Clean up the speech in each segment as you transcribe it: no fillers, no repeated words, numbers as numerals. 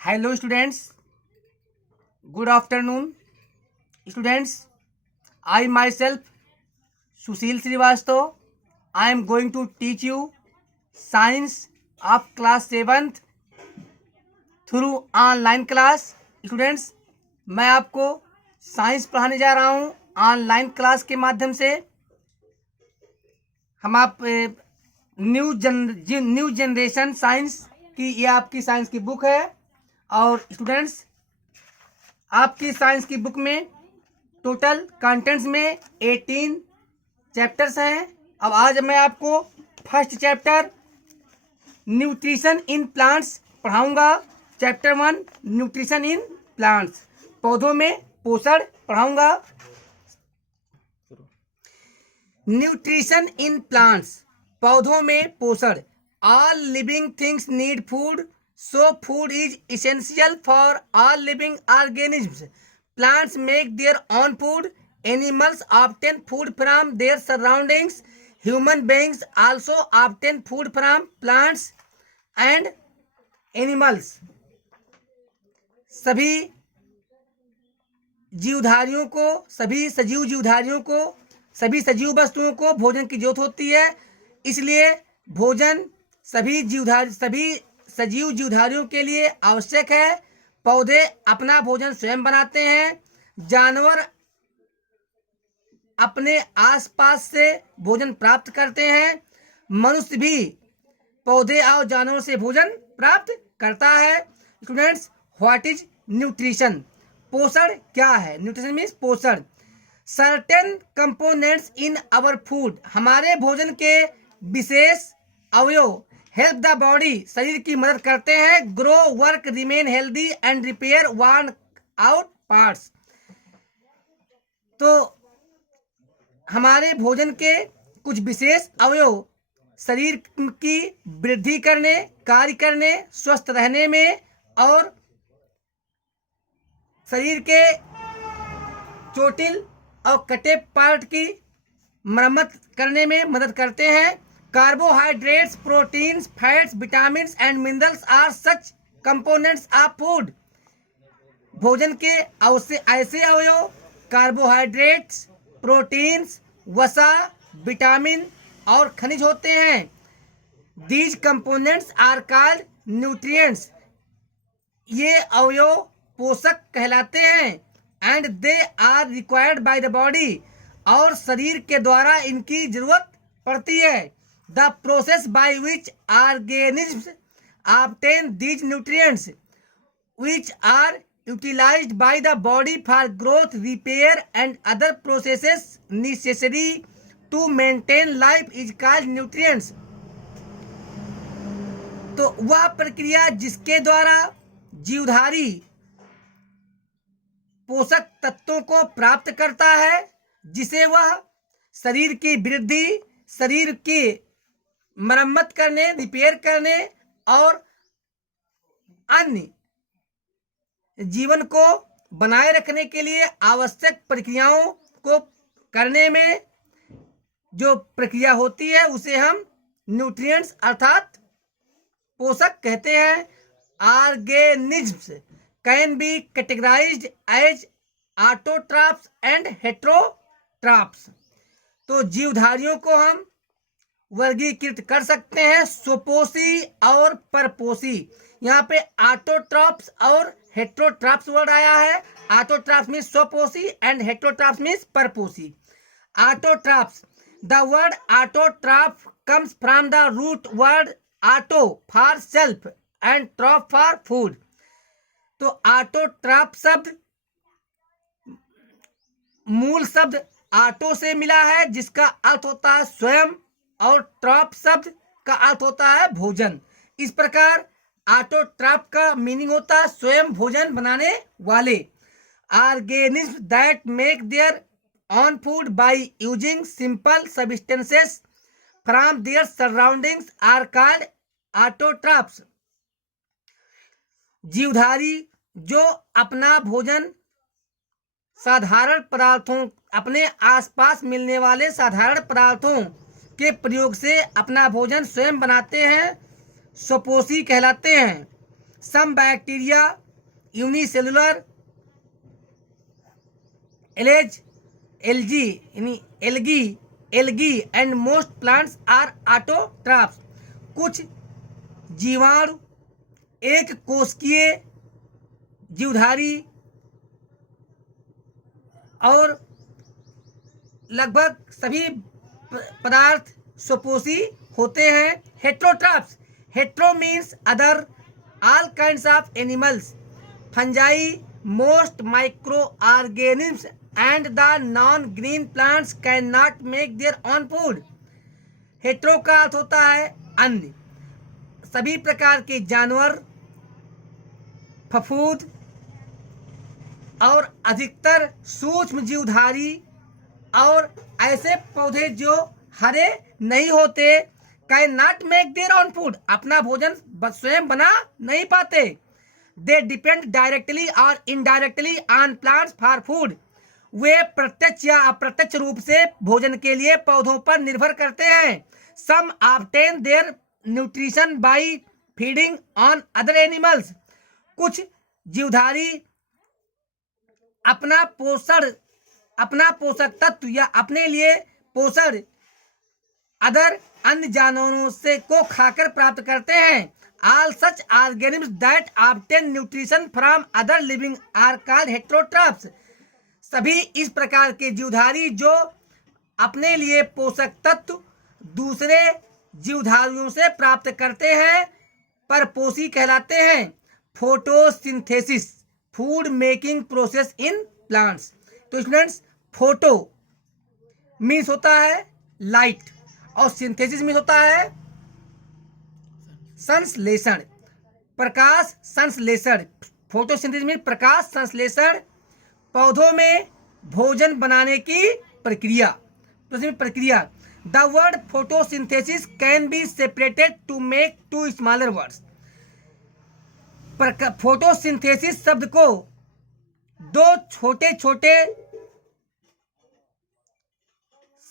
Hello students, good afternoon. Students, I myself Sushil Srivastav, I am going to teach you science of class 7th through online class. Students, मैं आपको science पढ़ाने जा रहा हूँ online class के माध्यम से। हम आप न्यू जनरेशन साइंस की, ये आपकी साइंस की बुक है। और स्टूडेंट्स, आपकी साइंस की बुक में टोटल कंटेंट्स में 18 चैप्टर्स हैं। अब आज मैं आपको first chapter nutrition in plants पढ़ाऊंगा। चैप्टर 1 न्यूट्रिशन इन प्लांट्स, पौधों में पोषण पढ़ाऊंगा। न्यूट्रिशन इन प्लांट्स, पौधों में पोषण। All living things need food, so food is essential for all living organisms. Plants make their own food. Animals obtain food from their surroundings. Human beings also obtain food from plants and animals. सभी जीवधारियों को, सभी सजीव जीवधारियों को, सभी सजीव वस्तुओं को भोजन की जरूरत होती है। इसलिए भोजन सभी सजीव जीवधारियों के लिए आवश्यक है। पौधे अपना भोजन स्वयं बनाते हैं। जानवर अपने आसपास से भोजन प्राप्त करते हैं। मनुष्य भी पौधे और जानवरों से भोजन प्राप्त करता है। Students, what is nutrition? पोषण क्या है? न्यूट्रिशन मीन्स पोषण। Certain components in our food, हमारे भोजन के विशेष अवयव हेल्प द बॉडी, शरीर की मदद करते हैं। Grow, work, remain healthy and repair worn out parts. तो हमारे भोजन के कुछ विशेष अवयव शरीर की वृद्धि करने, कार्य करने, स्वस्थ रहने में और शरीर के चोटिल और कटे पार्ट की मरम्मत करने में मदद करते हैं। Carbohydrates, proteins, fats, vitamins and minerals are such components of food. भोजन के ऐसे अवयव कार्बोहाइड्रेट्स, प्रोटीन्स, वसा, विटामिन और खनिज होते हैं। These components are called nutrients, ये अवयव पोषक कहलाते हैं। And they are required by the body, और शरीर के द्वारा इनकी जरूरत पड़ती है। The process by which organisms obtain these nutrients, which are utilized by the body for growth, repair and other processes necessary to maintain life, is called nutrients. तो वह प्रक्रिया जिसके द्वारा जीवधारी पोषक तत्वों को प्राप्त करता है, जिसे वह शरीर की वृद्धि, शरीर की मरम्मत करने, रिपेयर करने और अन्य जीवन को बनाए रखने के लिए आवश्यक प्रक्रियाओं को करने में जो प्रक्रिया होती है, उसे हम न्यूट्रिएंट्स अर्थात पोषक कहते हैं। Organisms can be categorised as autotrophs and heterotrophs. तो जीवधारियों को हम वर्गीकृत कर सकते हैं स्वपोषी और परपोषी। यहाँ पे ऑटोट्रॉफ्स और हेटेरोट्रॉफ्स वर्ड आया है। ऑटोट्रॉफ्स मीन्स स्वपोषी एंड हेटेरोट्रॉफ्स मीन्स परपोषी। Autotrophs, the word autotroph comes from the root word auto for self and troph for food. तो ऑटोट्रॉफ शब्द मूल शब्द ऑटो से मिला है, जिसका अर्थ होता है स्वयं, और ट्रॉप शब्द का अर्थ होता है भोजन। इस प्रकार ऑटोट्रॉफ का मीनिंग होता है स्वयं भोजन बनाने वाले। Organism that make their own food by using simple substances from their surroundings are called autotrophs. जीवधारी जो अपना भोजन साधारण पदार्थों, अपने आसपास मिलने वाले साधारण पदार्थों के प्रयोग से अपना भोजन स्वयं बनाते हैं, स्वपोषी कहलाते हैं। Some bacteria unicellular algae and most plants are autotrophs. कुछ जीवाणु एक कोशिकीय जीवधारी और लगभग सभी पदार्थ स्वपोषी होते हैं। Heterotrophs, hetero means other, all kinds of animals, fungi, most micro organisms and the non green plants can not make their own food. Hetero का अर्थ होता है अन्य, सभी प्रकार के जानवर, फफूंद और अधिकतर सूक्ष्म जीवधारी और ऐसे पौधे जो हरे नहीं होते, can not make their own food, अपना भोजन स्वयं बना नहीं पाते। They depend directly or indirectly on plants for food, वे प्रत्यक्ष या अप्रत्यक्ष रूप से भोजन के लिए पौधों पर निर्भर करते हैं। Some obtain their nutrition by feeding on other animals, कुछ जीवधारी अपना पोषक तत्व या अपने लिए पोषण अन्य जानवरों से को खाकर प्राप्त करते हैं। All such organisms that obtain nutrition from other living are called heterotrophs. सभी इस प्रकार के जीवधारी जो अपने लिए पोषक तत्व दूसरे जीवधारियों से प्राप्त करते हैं परपोषी कहलाते हैं। Photosynthesis, food making process in plants. तो स्टूडेंट्स, फोटो मीन्स होता है लाइट और सिंथेसिस मीन्स होता है संश्लेषण, प्रकाश संश्लेषण। फोटोसिंथेसिस मीन्स प्रकाश संश्लेषण, पौधों में भोजन बनाने की प्रक्रिया। The word photosynthesis can be separated to make two smaller words. Photosynthesis शब्द को दो छोटे छोटे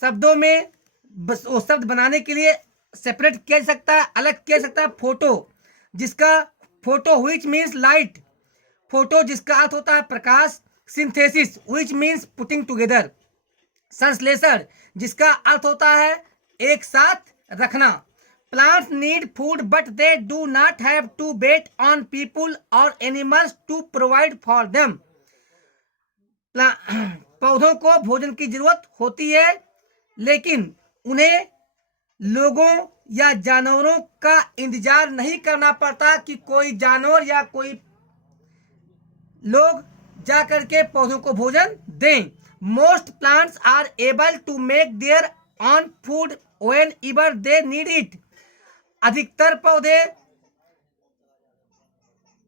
शब्दों में वो शब्द बनाने के लिए सेपरेट किया जा सकता है, अलग किया जा सकता है। Photo which means light, photo जिसका अर्थ होता है प्रकाश। Synthesis which means putting together. संश्लेषण जिसका अर्थ होता है एक साथ रखना। Plants need food but they do not have to wait on people or animals to provide for them. पौधों को भोजन की जरूरत होती है, लेकिन उन्हें लोगों या जानवरों का इंतजार नहीं करना पड़ता कि कोई जानवर या कोई लोग जाकर के पौधों को भोजन दें। Most plants are able to make their own food whenever they need it. अधिकतर पौधे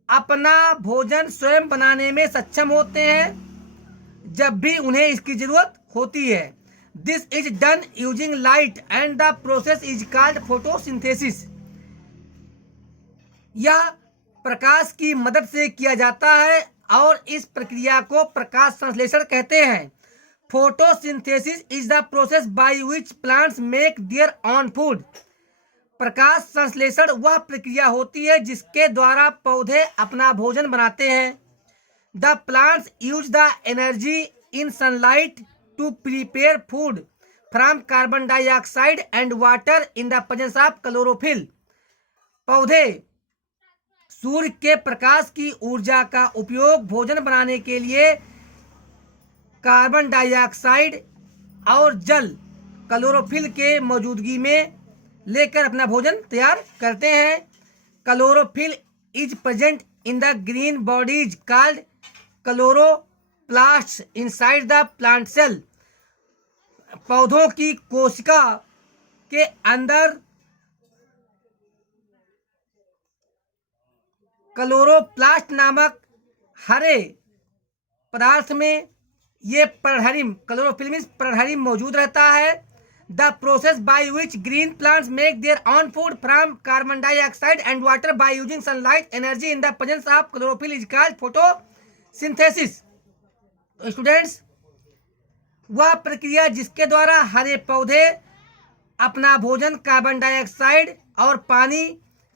अपना भोजन स्वयं बनाने में सक्षम होते हैं जब भी उन्हें इसकी जरूरत होती है। This is done using light and the process is called photosynthesis. यह प्रकाश की मदद से किया जाता है और इस प्रक्रिया को प्रकाश संश्लेषण कहते हैं। Photosynthesis is the process by which plants make their own food. प्रकाश संश्लेषण वह प्रक्रिया होती है जिसके द्वारा पौधे अपना भोजन बनाते हैं। The plants use the energy in sunlight to prepare food from carbon dioxide and water in the presence of chlorophyll. पौधे सूर्य के प्रकाश की ऊर्जा का उपयोग भोजन बनाने के लिए कार्बन डाइऑक्साइड और जल क्लोरोफिल के मौजूदगी में लेकर अपना भोजन तैयार करते हैं। Chlorophyll is present in the green bodies called chloroplasts inside the plant cell. पौधों की कोशिका के अंदर क्लोरोप्लास्ट नामक हरे पदार्थ में ये पर्णहरिम, क्लोरोफिल मीन्स पर्णहरिम मौजूद रहता है। The process by which green plants make their own food from carbon dioxide and water by using sunlight energy in the presence of chlorophyll is called photosynthesis. तो स्टूडेंट्स, वह प्रक्रिया जिसके द्वारा हरे पौधे अपना भोजन कार्बन डाइऑक्साइड और पानी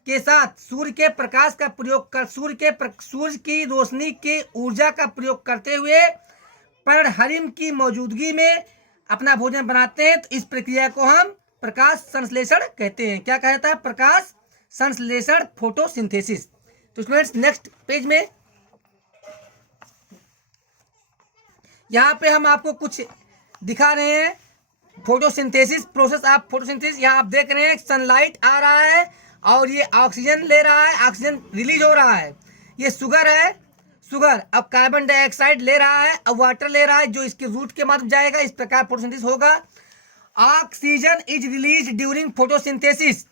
के साथ सूर्य के प्रकाश का प्रयोग कर सूर्य की रोशनी के ऊर्जा का प्रयोग करते हुए पर्णहरिम की मौजूदगी में अपना भोजन बनाते हैं। तो इस प्रक्रिया को हम प्रकाश संश्लेषण कहते हैं। क्या कहता है? प्रकाश संश्लेषण, फोटोसिंथेसिस। तो स्टूडेंट्स नेक्स्ट पेज में यहाँ पे हम आपको कुछ दिखा रहे हैं फोटोसिंथेसिस, प्रोसेस ऑफ फोटोसिंथेसिस। यहाँ आप देख रहे हैं सनलाइट आ रहा है और ये ऑक्सीजन ले रहा है, ऑक्सीजन रिलीज हो रहा है। ये शुगर है, शुगर अब कार्बन डाइऑक्साइड ले रहा है, अब वाटर ले रहा है जो इसके रूट के माध्यम जाएगा। इस प्रकार फोटोसिंथेसिस होगा। Oxygen is released during photosynthesis.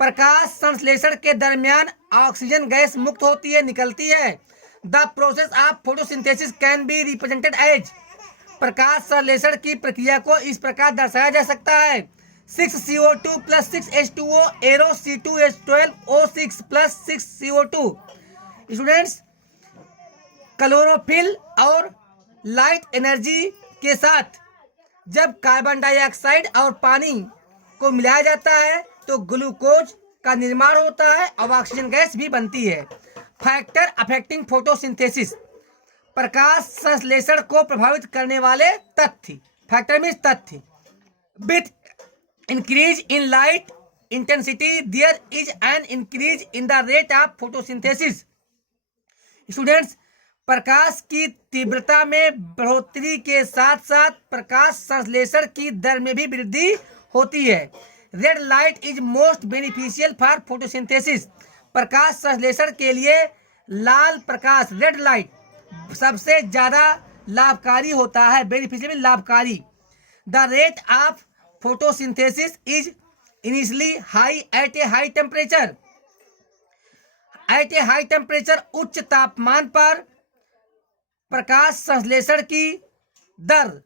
प्रकाश संश्लेषण के दरमियान ऑक्सीजन गैस मुक्त होती है, निकलती है। The process of photosynthesis can be represented as. प्रकाश संश्लेषण की प्रक्रिया को इस प्रकार दर्शाया जा सकता है 6CO2 plus 6H2O arrow C2H12O6 plus 6CO2। Students chlorophyll और लाइट एनर्जी के साथ जब कार्बन डाइऑक्साइड और पानी को मिलाया जाता है तो ग्लूकोज का निर्माण होता है और ऑक्सीजन गैस भी बनती है। Factor affecting photosynthesis. प्रकाश संश्लेषण को प्रभावित करने वाले तथ्य। फैक्टर मीन्स तथ्य। With increase in light intensity there is an increase in the rate of photosynthesis. Students प्रकाश की तीव्रता में बढ़ोतरी के साथ साथ प्रकाश संश्लेषण की दर में भी वृद्धि होती है। Red light is most beneficial for photosynthesis. प्रकाश संश्लेषण के लिए लाल प्रकाश, रेड लाइट सबसे ज्यादा लाभकारी होता है। बेनिफिशियल लाभकारी। The rate of photosynthesis is initially high at a high temperature. At a high temperature उच्च तापमान पर प्रकाश संश्लेषण की दर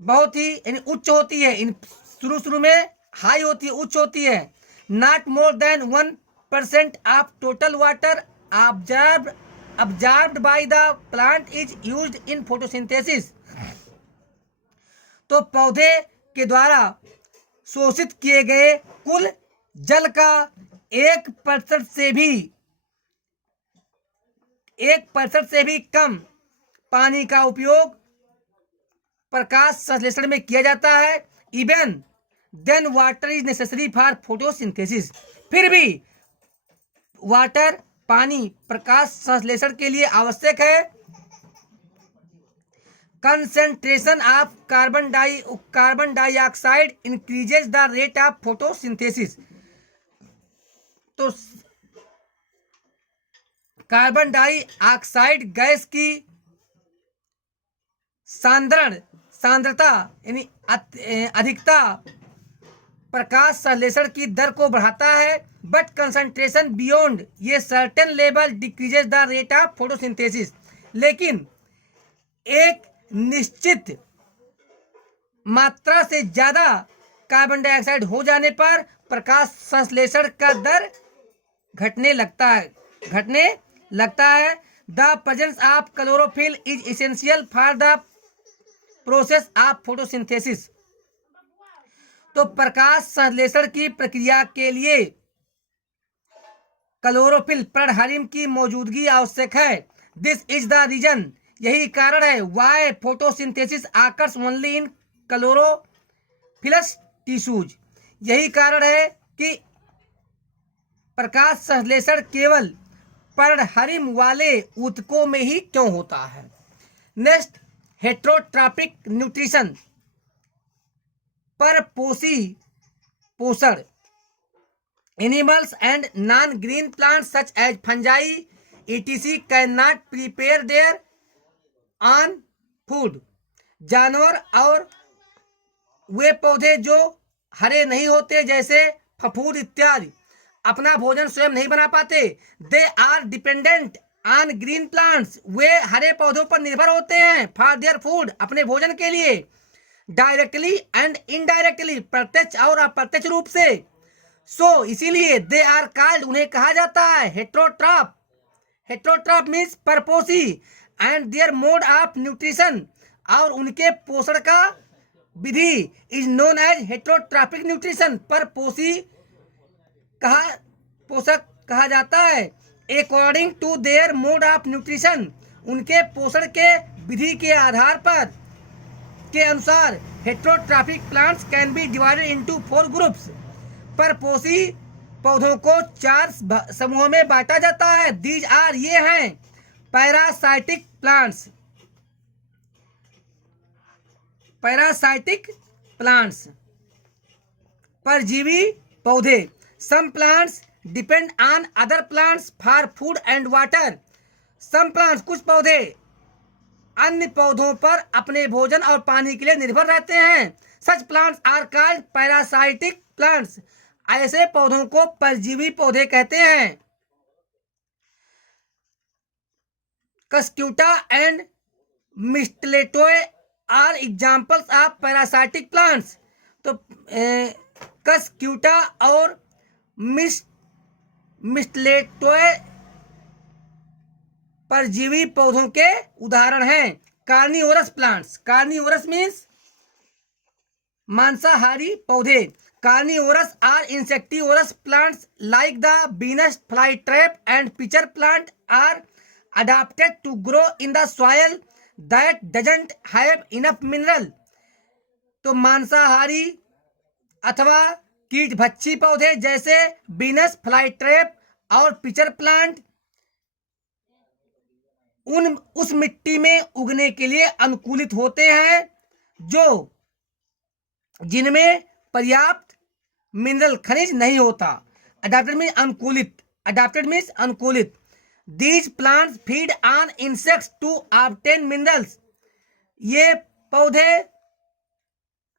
बहुत ही उच्च होती है। इन शुरू में हाई होती है, उच्च होती है। Not more than 1% of total water absorbed by the plant is used in photosynthesis। तो पौधे के द्वारा शोषित किए गए कुल जल का 1% से भी कम पानी का उपयोग प्रकाश संश्लेषण में किया जाता है। Even then water is necessary for photosynthesis. फिर भी वाटर, पानी प्रकाश संश्लेषण के लिए आवश्यक है। Concentration of carbon dioxide increases the rate of photosynthesis. तो कार्बन डाइऑक्साइड गैस की सांद्रता यानी अधिकता प्रकाश संश्लेषण की दर को बढ़ाता है। बट कंसंट्रेशन बियॉन्ड ये certain level decreases the rate of photosynthesis. लेकिन एक निश्चित मात्रा से ज्यादा कार्बन डाइऑक्साइड हो जाने पर प्रकाश संश्लेषण का दर घटने लगता है। The presence of chlorophyll is essential for the process of photosynthesis. तो प्रकाश संश्लेषण की प्रक्रिया के लिए क्लोरोफिल, पर्णहरिम की मौजूदगी आवश्यक है। दिस इज द रीजन, यही कारण है why photosynthesis occurs only in chlorophyllous tissues. यही कारण है कि प्रकाश संश्लेषण केवल पर्णहरिम वाले ऊतकों में ही क्यों होता है। Next, heterotrophic nutrition. परपोषी पोषण। Animals and non-green plants such as fungi etc. cannot prepare their own food। जानवर और वे पौधे जो हरे नहीं होते जैसे फफूंद इत्यादि अपना भोजन स्वयं नहीं बना पाते। They are dependent on green plants. वे हरे पौधों पर निर्भर होते हैं फॉर देयर फूड, अपने भोजन के लिए। डायरेक्टली एंड इनडायरेक्टली, प्रत्यक्ष और अप्रत्यक्ष रूप से। सो इसीलिए दे आर कॉल्ड, उन्हें कहा जाता है हेट्रोट्रॉप। हेट्रोट्रॉप मीन्स परपोषी। And their mode of nutrition, और उनके पोषण का विधि is known as heterotrophic nutrition. परपोषी कहा पोषक कहा जाता है। According to their mode of nutrition, उनके पोषण के विधि के आधार पर के अनुसार heterotrophic plants can be divided into 4 groups. परपोषी पौधों को 4 समूहों में बांटा जाता है। दीज आर, ये हैं पैरासाइटिक प्लांट्स, पैरासाइटिक प्लांट्स परजीवी पौधे। Some plants depend on other plants for food and water. Some plants, कुछ पौधे अन्य पौधों पर अपने भोजन और पानी के लिए निर्भर रहते हैं। Such plants are called parasitic plants, ऐसे पौधों को परजीवी पौधे कहते हैं। Cuscuta and mistletoe are examples of parasitic plants. तो कस्क्यूटा और मिस्टलेटोए परजीवी पौधों के उदाहरण हैं। कार्निवोरस प्लांट्स, कार्निवोरस मीन्स मांसाहारी पौधे। Carnivorous or insectivorous plants like the Venus flytrap and pitcher plant are adapted to grow in the soil that doesn't have enough mineral। तो मांसाहारी अथवा कीट भक्षी पौधे जैसे बीनस फ्लाईट्रैप और पिचर प्लांट उस मिट्टी में उगने के लिए अनुकूलित होते हैं जो जिनमें पर्याप्त मिनरल खनिज नहीं होता। अडेप्टेड मीन्स अनुकूलित, अडेप्टेड मीन्स अनुकूलित। These plants feed on insects to obtain minerals। ये पौधे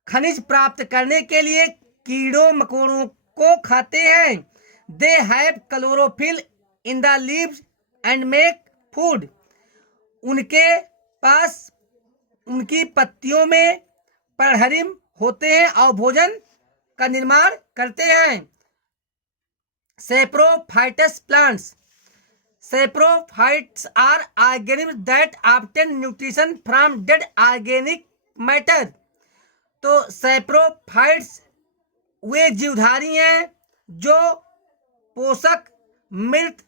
खनिज प्राप्त करने के लिए कीड़ों मकोड़ों को खाते हैं। They have chlorophyll in the leaves and make food। उनके पास उनकी पत्तियों में पर्णहरिम होते हैं और भोजन का निर्माण करते हैं। Saprophytes plants, saprophytes are organisms that obtain nutrition from dead organic matter। तो saprophytes वे जीवधारी हैं जो पोषक मृत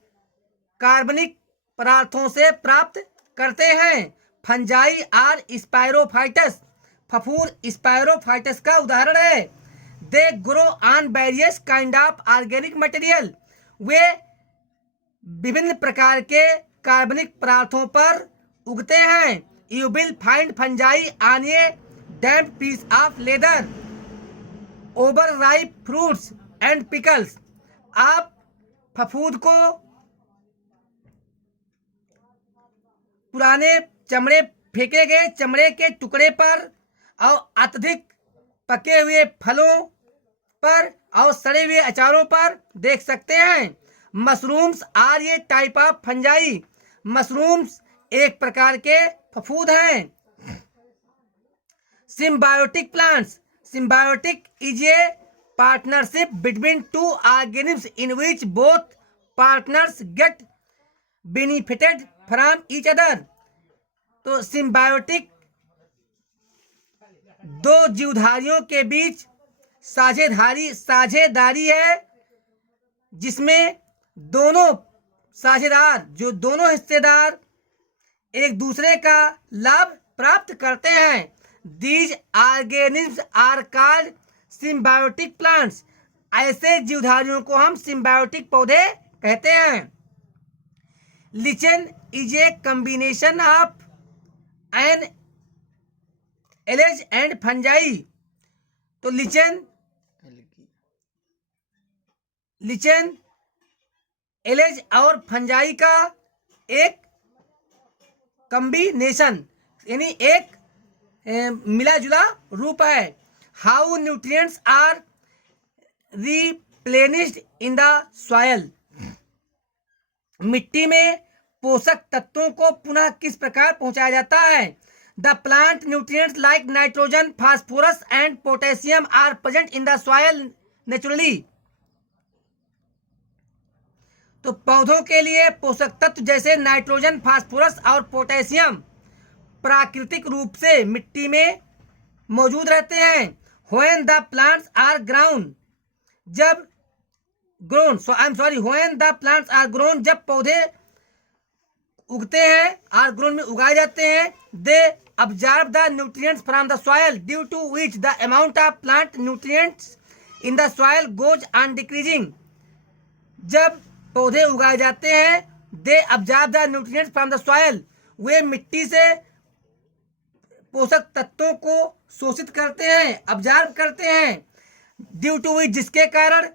कार्बनिक पदार्थों से प्राप्त करते हैं। फंजाई आर स्पायरोफाइटस, फफूर स्पायरोफाइटस का उदाहरण है। They grow on various kind of organic material, वे विभिन्न प्रकार के कार्बनिक पदार्थों पर उगते हैं। You will find fungi on a damp piece of leather, over ripe fruits and pickles. आप फफूद को पुराने चमड़े फेंके गए चमड़े के टुकड़े पर और अत्यधिक पके हुए फलों पर और सड़े हुए अचारों पर देख सकते हैं। मशरूम्स आर ये टाइप ऑफ फंजाई, मशरूम्स एक प्रकार के फफूद हैं। Symbiotic plants, symbiotic is a partnership between two organisms in which both partners get benefited from each other. तो सिम्बायोटिक दो जीवधारियों के बीच साझेदारी है जिसमें दोनों साझेदार जो दोनों हिस्सेदार एक दूसरे का लाभ प्राप्त करते हैं। These organisms are called symbiotic plants, ऐसे जीवधारियों को हम सिम्बायोटिक पौधे कहते हैं। Lichen is a combination of an algae and fungi. तो लिचेन एलेज और फंजाई का एक कॉम्बिनेशन यानी एक मिला जुला रूप है। How nutrients are replenished in the soil, मिट्टी में पोषक तत्वों को पुनः किस प्रकार पहुंचाया जाता है। The plant nutrients like nitrogen, phosphorus and potassium are present in the soil naturally. तो पौधों के लिए पोषक तत्व जैसे नाइट्रोजन, फास्फोरस और पोटेशियम प्राकृतिक रूप से मिट्टी में मौजूद रहते हैं। When the plants are ground, जब grown, so I am sorry, when the plants are grown, जब पौधे उगते हैं, आर ग्रोन में उगाए जाते हैं, दे absorb the nutrients from the soil, due to which the amount of plant nutrients in the soil goes on decreasing. जब पौधे उगाए जाते हैं, दे absorb the nutrients from the soil, वे मिट्टी से पोषक तत्वों को शोषित करते हैं, अब्जॉर्ब करते हैं, ड्यू टू विच, जिसके कारण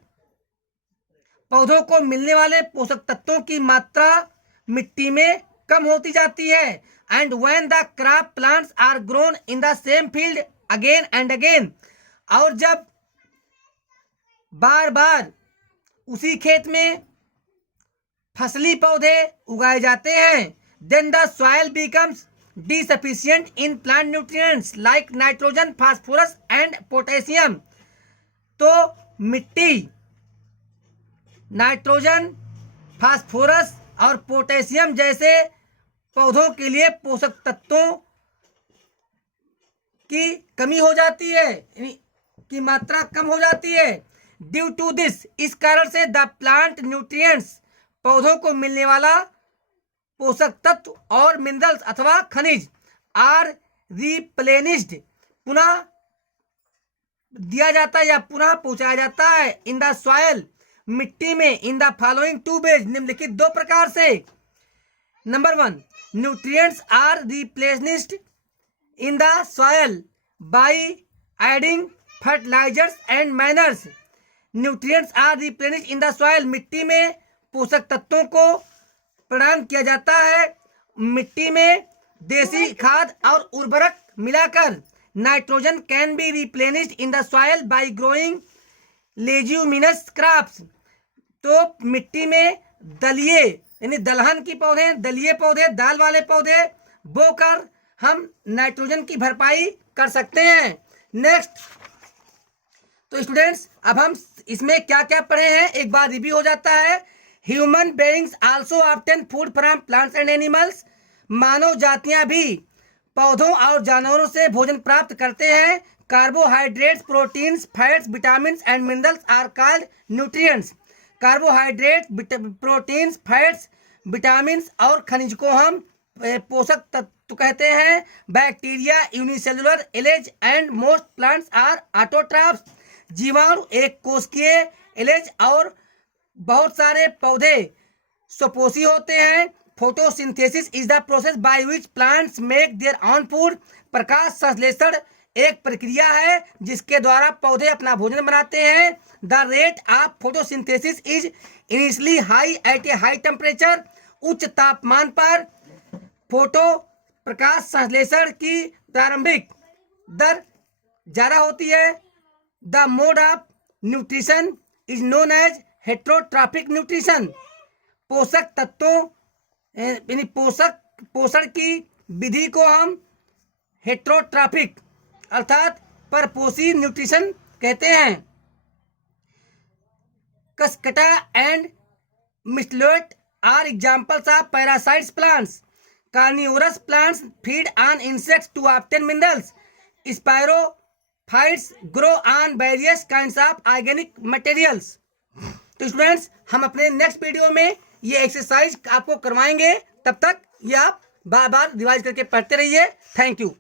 पौधों को मिलने वाले पोषक तत्वों की मात्रा मिट्टी में कम होती जाती है। And when the crop plants are grown in the same field again and again, और जब बार बार उसी खेत में फसली पौधे उगाए जाते हैं, then the soil becomes deficient in plant nutrients like nitrogen, phosphorus and potassium. तो मिट्टी नाइट्रोजन, फास्फोरस और पोटेशियम जैसे पौधों के लिए पोषक तत्वों की कमी हो जाती है, की मात्रा कम हो जाती है। ड्यू टू दिस, इस कारण से द प्लांट न्यूट्रिएंट्स, पौधों को मिलने वाला पोषक तत्व और मिनरल्स अथवा खनिज, आर रिप्लेनिश्ड, पुनः दिया जाता है या पुनः पहुंचाया जाता है, इन द सॉइल, मिट्टी में, in the following two ways, निम्नलिखित दो प्रकार से। Number 1, nutrients are replenished in the soil by adding fertilisers and manures. Nutrients are replenished in the soil, मिट्टी में पोषक तत्वों को प्रदान किया जाता है, मिट्टी में देसी खाद और उर्वरक मिलाकर। Nitrogen can be replenished in the soil by growing leguminous crops. तो मिट्टी में दलिए यानी दलहन की पौधे, दलिए पौधे, दाल वाले पौधे बोकर हम नाइट्रोजन की भरपाई कर सकते हैं। नेक्स्ट, तो स्टूडेंट्स अब हम इसमें क्या क्या पढ़े हैं एक बार रिव्यू हो जाता है। Human beings also obtain food from plants and animals, मानव जातियां भी पौधों और जानवरों से भोजन प्राप्त करते हैं। Carbohydrates, proteins, fats, vitamins and minerals are called nutrients. Carbohydrate, proteins, fats, vitamins और खनिज को हम पोषक तत्व कहते हैं। Bacteria unicellular algae and most plants are autotrophs. जीवाणु एक कोशिकीय एलेज और बहुत सारे पौधे स्वपोषी होते हैं। Photosynthesis is the process by which plants make their own food. प्रकाश संश्लेषण एक प्रक्रिया है जिसके द्वारा पौधे अपना भोजन बनाते हैं। The rate of photosynthesis is initially high at a high temperature. उच्च तापमान पर फोटो प्रकाश संश्लेषण की प्रारंभिक दर ज़्यादा होती है। The mode of nutrition is known as heterotrophic nutrition. पोषक तत्वों यानी पोषण की विधि को हम हेट्रोट्रॉफिक अर्थात परपोषी न्यूट्रिशन कहते हैं। Cuscuta and mistletoe are examples of parasites plants. Carnivorous plants feed on insects to obtain minerals. Saprophytes grow on various kinds of organic materials. तो स्टूडेंट्स हम अपने नेक्स्ट वीडियो में ये एक्सरसाइज आपको करवाएंगे, तब तक ये आप बार बार रिवाइज करके पढ़ते रहिए। Thank you.